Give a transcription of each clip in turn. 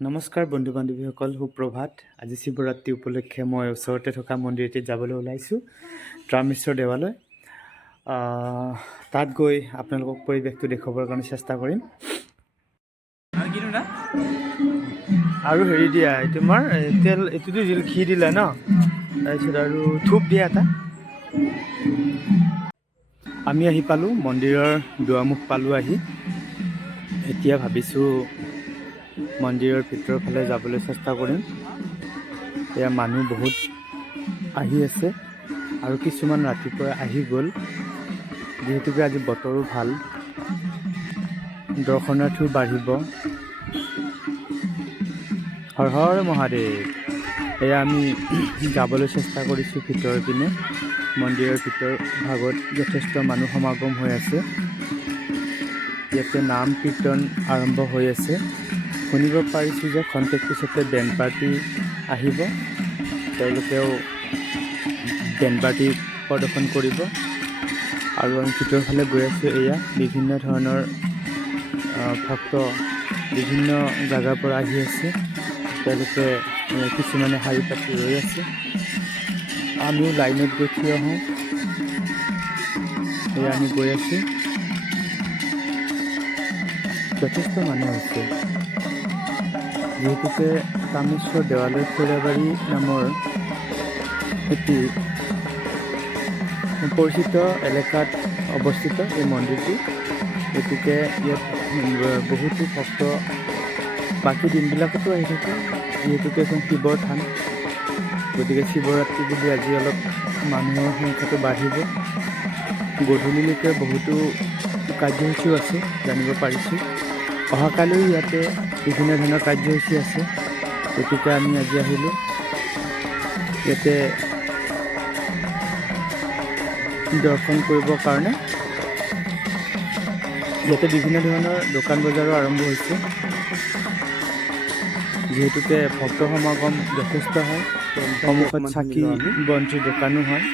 নমস্কাৰ বন্ধু বান্ধৱীসকল, সুপ্ৰভাত। আজি শিৱৰাত্ৰি উপলক্ষে মই ওচৰতে থকা মন্দিৰটিত যাবলৈ ওলাইছোঁ, ৰামেশ্বৰ দেৱালয়। তাত গৈ আপোনালোকক পৰিৱেশটো দেখুৱাবৰ কাৰণে চেষ্টা কৰিম। আৰু হেৰি দিয়া, তোমাৰ তেল এইটোতো ঘি দিলা ন, তাৰপিছত আৰু ধূপ দিয়া এটা। আমি আহি পালোঁ, মন্দিৰৰ দুৱাৰমুখ পালোঁ আহি। এতিয়া ভাবিছোঁ মন্দিৰৰ ভিতৰৰ ফালে যাবলৈ চেষ্টা কৰিম। এয়া মানুহ বহুত আহি আছে আৰু কিছুমান ৰাতিপুৱা আহি গ'ল। যিহেতুকে আজি বতৰো ভাল, দৰ্শনাৰ্থীও বাঢ়িব। হৰ হৰ মহাদেৱ। এয়া আমি যাবলৈ চেষ্টা কৰিছোঁ ভিতৰৰ পিনে। মন্দিৰৰ ভিতৰ ভাগত যথেষ্ট মানুহ সমাগম হৈ আছে। ইয়াতে নাম কীৰ্তন আৰম্ভ হৈ আছে। শুনিব পাৰিছোঁ যে খন্তেক পিছতে বেণ্ড পাৰ্টি আহিব, তেওঁলোকেও বেণ্ড পাৰ্টি প্ৰদৰ্শন কৰিব। আৰু আমি ভিতৰৰ ফালে গৈ আছোঁ। এয়া বিভিন্ন ধৰণৰ ভক্ত বিভিন্ন জেগাৰ পৰা আহি আছে। তেওঁলোকে কিছুমানে শাৰী পাতি ৰৈ আছে, আমিও লাইনত গৈ থিয় হওঁ। এয়া আমি গৈ আছোঁ। যথেষ্ট মানুহ হৈছে। যিহেতুকে ৰামেশ্বৰ দেৱালয় খৈৰাবাৰী নামৰ এটি পৰিচিত এলেকাত অৱস্থিত এই মন্দিৰটি, গতিকে ইয়াত বহুতো ভক্ত বাকী দিনবিলাকতো আহি থাকে। যিহেতুকে এখন শিৱৰ থান, গতিকে শিৱৰাত্ৰি বুলি আজি অলপ মানুহৰ সংখ্যাটো বাঢ়িব। গধূলিলৈকে বহুতো কাৰ্যসূচীও আছে জানিব পাৰিছোঁ। অহাকালিও ইয়াতে বিভিন্ন ধৰণৰ কাৰ্যসূচী আছে। গতিকে আমি আজি আহিলোঁ ইয়াতে দৰ্শন কৰিবৰ কাৰণে। ইয়াতে বিভিন্ন ধৰণৰ দোকান বজাৰো আৰম্ভ হৈছে। যিহেতুকে ভক্ত সমাগম যথেষ্ট হয়, সন্মুখত চাকি বন্তিৰ দোকানো হয়।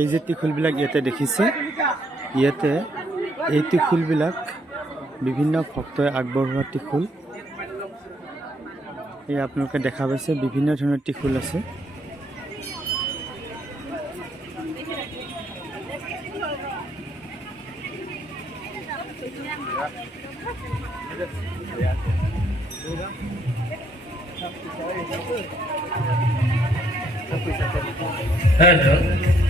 এই যে ত্ৰিশূলবিলাক ইয়াতে দেখিছে, ইয়াতে এই ত্ৰিশূলবিলাক বিভিন্ন ভক্তই আগবঢ়োৱা ত্ৰিশূল। এই আপোনালোকে দেখা পাইছে বিভিন্ন ধৰণৰ ত্ৰিশূল আছে। Hello.